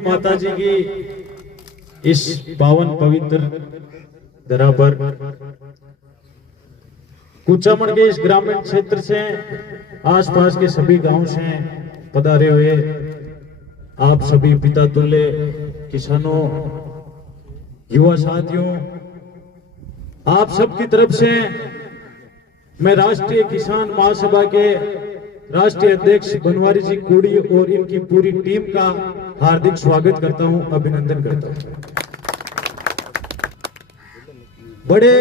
माता जी की इस पावन पवित्र धरा पर कुचामन के इस ग्रामीण क्षेत्र से आसपास के सभी गांव से पधारे हुए आप सभी पिता तुल्य किसानों, युवा साथियों, आप सबकी तरफ से मैं राष्ट्रीय किसान महासभा के राष्ट्रीय अध्यक्ष बनवारी जी कुड़ी और इनकी पूरी टीम का हार्दिक स्वागत करता हूं, अभिनंदन करता हूं। बड़े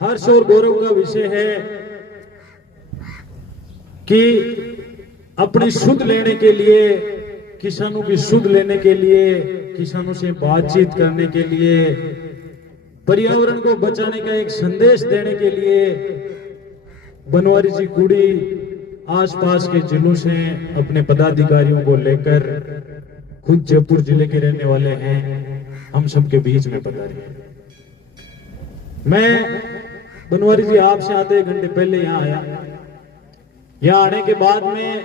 हर्ष और गौरव का विषय है कि अपनी सुध लेने के लिए, किसानों की सुध लेने के लिए, किसानों से बातचीत करने के लिए, पर्यावरण को बचाने का एक संदेश देने के लिए बनवारी जी कुड़ी आसपास के जिलों से अपने पदाधिकारियों को लेकर खुद जयपुर जिले के रहने वाले हैं, हम सबके बीच में पधारे। मैं बनवारी जी आपसे आधे एक घंटे पहले यहाँ आया। यहाँ आने के बाद में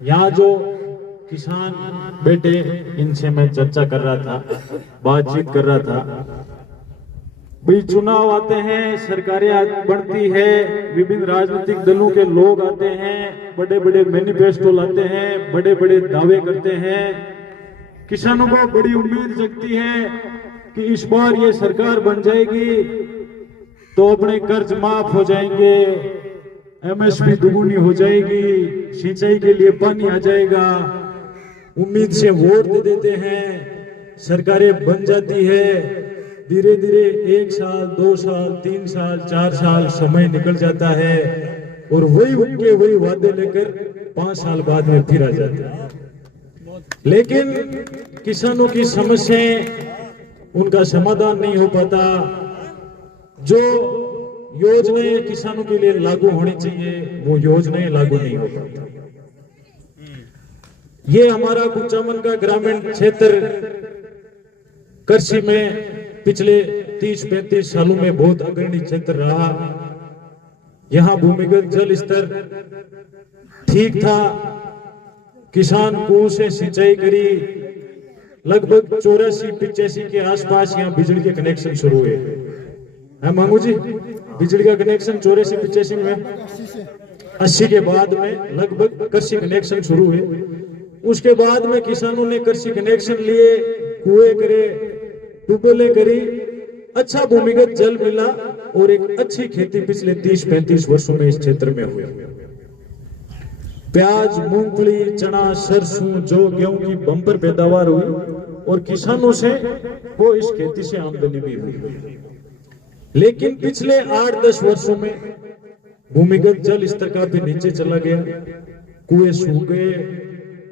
यहाँ जो किसान बेटे, इनसे मैं चर्चा कर रहा था, बातचीत कर रहा था। भाई चुनाव आते हैं, सरकारें बनती है, विभिन्न राजनीतिक दलों के लोग आते हैं, बड़े बड़े मैनिफेस्टो लाते हैं, बड़े बड़े दावे करते हैं। किसानों को बड़ी उम्मीद जगती है कि इस बार ये सरकार बन जाएगी तो अपने कर्ज माफ हो जाएंगे, एमएसपी दुगुनी हो जाएगी, सिंचाई के लिए पानी आ जाएगा। उम्मीद से वोट दे देते हैं, सरकारें बन जाती है। धीरे धीरे 1 साल, 2 साल, 3 साल, 4 साल समय निकल जाता है और वही वादे लेकर 5 साल बाद में फिर आ जाते हैं। लेकिन किसानों की समस्याएं, उनका समाधान नहीं हो पाता। जो योजनाएं किसानों के लिए लागू होनी चाहिए वो योजनाएं लागू नहीं हो पाती। ये हमारा कुचामन का ग्रामीण क्षेत्र कृषि में पिछले 30-35 सालों में बहुत अग्रणी क्षेत्र रहा। यहाँ भूमिगत जल स्तर ठीक था, किसान कुओं से सिंचाई करी। लगभग 84-85 के आसपास यहाँ बिजली के कनेक्शन शुरू हुए। है मांगू जी, बिजली का कनेक्शन 84-85 में, 80 के बाद में लगभग कृषि कनेक्शन शुरू हुए। उसके बाद में किसानों ने कृषि कनेक्शन लिए, कुएं करे, ट्यूबवेलें करी, अच्छा भूमिगत जल मिला और एक अच्छी खेती पिछले 30-35 वर्षों में इस क्षेत्र में हुई। प्याज, मूंगफली, चना, सरसों, जौ, गेहूं की बम्पर पैदावार हुई और किसानों से वो इस खेती से आमदनी भी हुई। लेकिन पिछले 8-10 वर्षों में भूमिगत जल स्तर काफी नीचे चला गया, कुएं सूख गए,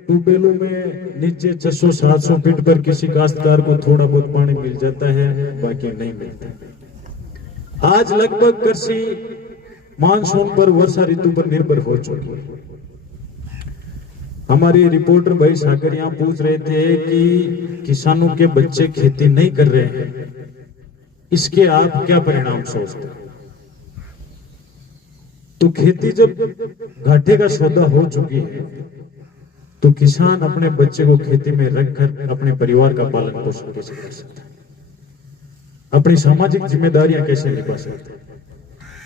ट्यूबवेलों में नीचे 600-700 फीट पर किसी काश्तकार को थोड़ा बहुत पानी मिल जाता है, बाकी नहीं मिलता। आज लगभग कृषि मानसून पर, वर्षा ऋतु पर निर्भर हो चुकी है। हमारे रिपोर्टर भाई सागर यहाँ पूछ रहे थे कि किसानों के बच्चे खेती नहीं कर रहे हैं, इसके आप क्या परिणाम सोचते हैं? तो खेती जब घाटे का सौदा हो चुकी है तो किसान अपने बच्चे को खेती में रखकर अपने परिवार का पालन पोषण कैसे कर सकते हैं, अपनी सामाजिक जिम्मेदारियां कैसे निभा सकते हैं?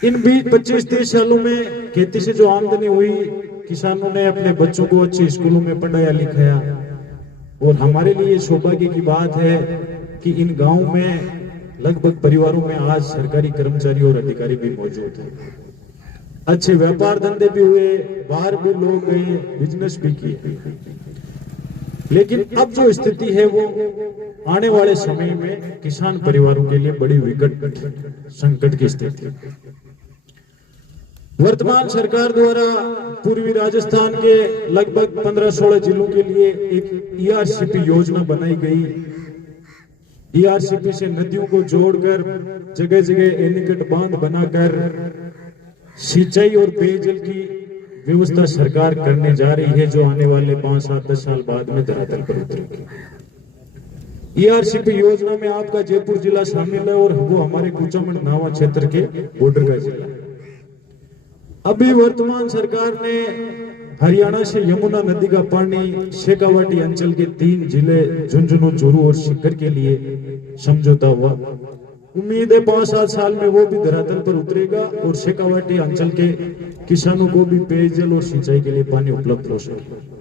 इन 25-30 सालों में खेती से जो आमदनी हुई, किसानों ने अपने बच्चों को अच्छे स्कूलों में पढ़ाया लिखाया। और हमारे लिए सौभाग्य की बात है कि इन गांव में लगभग परिवारों में आज सरकारी कर्मचारी और अधिकारी भी मौजूद हैं। अच्छे व्यापार धंधे भी हुए, बाहर भी लोग गए, बिजनेस भी किए। लेकिन अब जो स्थिति है वो आने वाले समय में किसान परिवारों के लिए बड़ी विकट संकट की स्थिति है। वर्तमान सरकार द्वारा पूर्वी राजस्थान के लगभग 15-16 जिलों के लिए एक ईआरसीपी योजना बनाई गई। ईआरसीपी से नदियों को जोड़कर जगह जगह एनीकट बांध बनाकर सिंचाई और पेयजल की व्यवस्था सरकार करने जा रही है, जो आने वाले 5-7-10 साल बाद में धरातल पर उतरेगी। ईआरसीपी योजना में आपका जयपुर जिला शामिल है और वो हमारे कुचामन नावा क्षेत्र के बॉर्डर का जिला है। अभी वर्तमान सरकार ने हरियाणा से यमुना नदी का पानी शेखावाटी अंचल के 3 जिले झुंझुनू, चूरू और सीकर के लिए समझौता हुआ। उम्मीद है 5-7 साल में वो भी धरातल पर उतरेगा और शेखावाटी अंचल के किसानों को भी पेयजल और सिंचाई के लिए पानी उपलब्ध हो सके।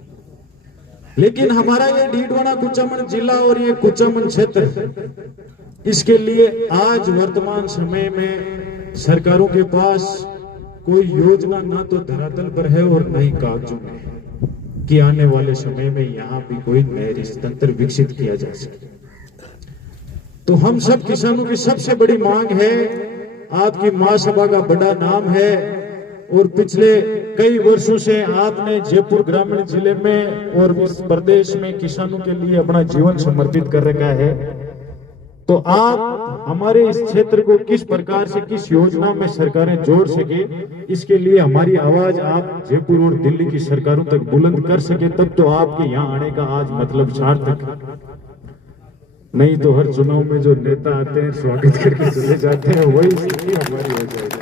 लेकिन हमारा ये डीडवाना कुचामन जिला और ये कुचामन क्षेत्र, इसके लिए आज वर्तमान समय में सरकारों के पास कोई योजना ना तो धरातल पर है और न ही कागजों में कि आने वाले समय में यहाँ भी कोई नहरी तंत्र विकसित किया जा सके। तो हम सब किसानों की सबसे बड़ी मांग है, आपकी महासभा का बड़ा नाम है और पिछले कई वर्षों से आपने जयपुर ग्रामीण जिले में और इस प्रदेश में किसानों के लिए अपना जीवन समर्पित कर रखा है। तो आप हमारे इस क्षेत्र को किस प्रकार से, किस योजना में सरकारें जोड़ सके, इसके लिए हमारी आवाज आप जयपुर और दिल्ली की सरकारों तक बुलंद कर सके, तब तो आपके यहाँ आने का आज मतलब सार्थक। नहीं तो हर चुनाव में जो नेता आते हैं स्वागत करके चले जाते हैं, वही स्थिति हमारी हो जाएगी।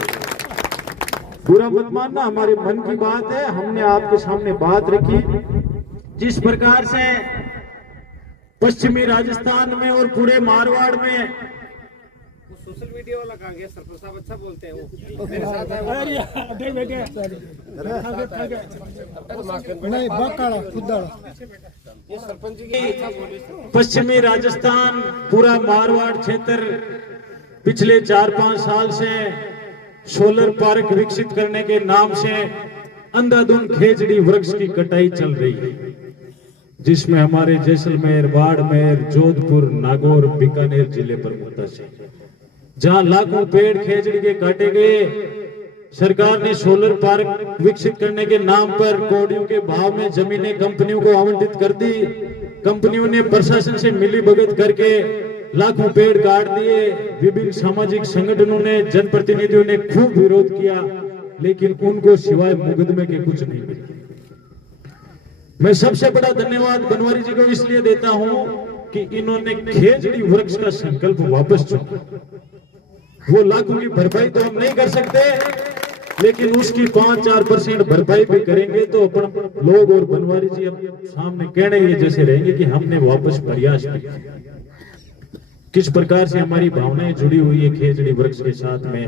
बुरा मत मानना, हमारे मन की बात है, हमने आपके सामने बात रखी। जिस प्रकार से पश्चिमी राजस्थान में और पूरे मारवाड़ में सोशल मीडिया वाला कहाँ गया? सरपंच साहब अच्छा बोलते हैं, वो मेरे साथ ये सरपंच जी। पश्चिमी राजस्थान, पूरा मारवाड़ क्षेत्र पिछले 4-5 साल से सोलर पार्क विकसित करने के नाम से अंधाधुंध खेजड़ी वृक्ष की कटाई चल रही है, जिसमें हमारे जैसलमेर, बाड़मेर, जोधपुर, नागौर, बीकानेर जिले प्रमुखता से जहां लाखों पेड़ खेजड़ी के काटे गए। सरकार ने सोलर पार्क विकसित करने के नाम पर कौड़ियों के भाव में जमीनें कंपनियों को आवंटित कर दी। कंपनियों ने प्रशासन से मिलीभगत करके लाखों पेड़ काट दिए। विभिन्न सामाजिक संगठनों ने, जनप्रतिनिधियों ने खूब विरोध किया, लेकिन उनको सिवाय मुकदमे के कुछ नहीं मिला। मैं सबसे बड़ा धन्यवाद बनवारी जी को इसलिए देता हूं कि इन्होंने खेजड़ी वृक्ष का संकल्प वापस चुका। वो लाखों की भरपाई तो हम नहीं कर सकते, लेकिन उसकी 5-4% भरपाई भी करेंगे तो अपन लोग और बनवारी जी अब सामने कहने ये जैसे रहेंगे कि हमने वापस प्रयास किया। किस प्रकार से हमारी भावनाएं जुड़ी हुई है खेजड़ी वृक्ष के साथ में।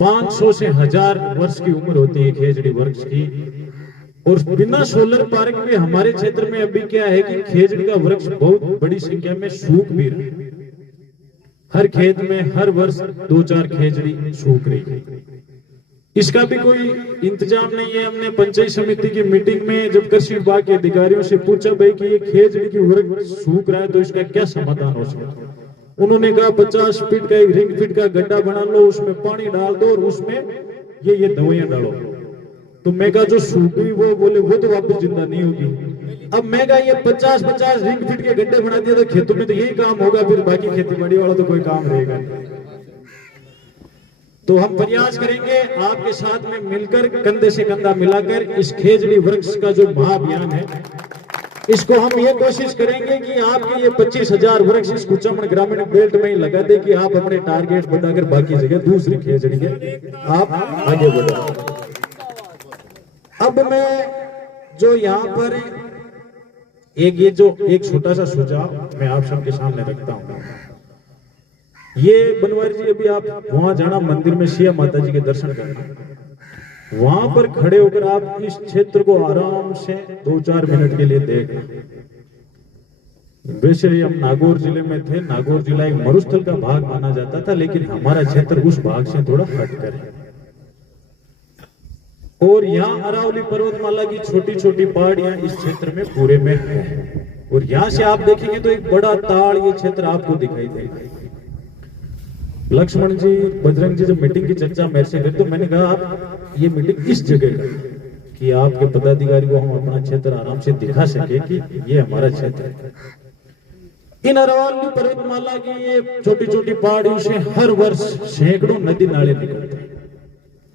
500 से 1000 वर्ष की उम्र होती है खेजड़ी वृक्ष की। और बिना सोलर पार्क में हमारे क्षेत्र में अभी क्या है कि खेजड़ी का वृक्ष बहुत बड़ी संख्या में सूख भी रहा है। हर खेत में हर वर्ष 2-4 खेजड़ी सूख रही है। इसका भी कोई इंतजाम नहीं है। हमने पंचायत समिति की मीटिंग में जब कृषि विभाग के अधिकारियों से पूछा भाई कि ये खेजड़ी की वृक्ष सूख रहा है तो इसका क्या समाधान हो सकता है, उन्होंने कहा 50 फीट का, 1 रिंग फीट का गड्ढा बना लो, उसमें पानी डाल दो और उसमें ये दवाइयां डालो। तो मैं कहा जो सूख गई वो बोले वो तो वापस जिंदा नहीं होगी। अब मैं कहा ये 50-50 रिंग फीट के गड्ढे बना दिया तो खेतों में तो यही काम होगा, फिर बाकी खेती बाड़ी वाला तो कोई काम रहेगा नहीं। तो हम प्रयास करेंगे आपके साथ में मिलकर, कंधे से कंधा मिलाकर इस खेजड़ी वृक्ष का जो महाअभियान है, इसको हम ये कोशिश करेंगे कि आपके ये 25,000 वृक्ष इस कुचामन ग्रामीण बेल्ट में ही लगा दे कि आप अपने टारगेट बढ़ाकर बाकी जगह दूसरी खेजड़ी के आप आगे बढ़ो। अब मैं जो यहाँ पर एक छोटा सा सुझाव मैं आप सबके सामने रखता हूँ। ये बनवारी जी अभी आप वहां जाना मंदिर में सिया माता जी के दर्शन करना, वहां पर खड़े होकर आप इस क्षेत्र को आराम से 2-4 मिनट के लिए देखना। वैसे हम नागौर जिले में थे, नागौर जिला एक मरुस्थल का भाग माना जाता था, लेकिन हमारा क्षेत्र उस भाग से थोड़ा हटकर है। और यहाँ अरावली पर्वतमाला की छोटी छोटी पहाड़ियां इस क्षेत्र में पूरे में है। और यहाँ से आप देखेंगे तो एक बड़ा ताड़ ये क्षेत्र आपको दिखाई देगा। लक्ष्मण जी, बजरंग जी जब मीटिंग की चर्चा मेरे से करते तो मैंने कहा आप ये मीटिंग इस जगह का कि आपके पदाधिकारी को हम अपना क्षेत्र आराम से दिखा सके कि ये हमारा क्षेत्र है। इन अरावली पर्वतमाला की ये छोटी छोटी पहाड़ियों से हर वर्ष सैकड़ों नदी नाले निकलते हैं।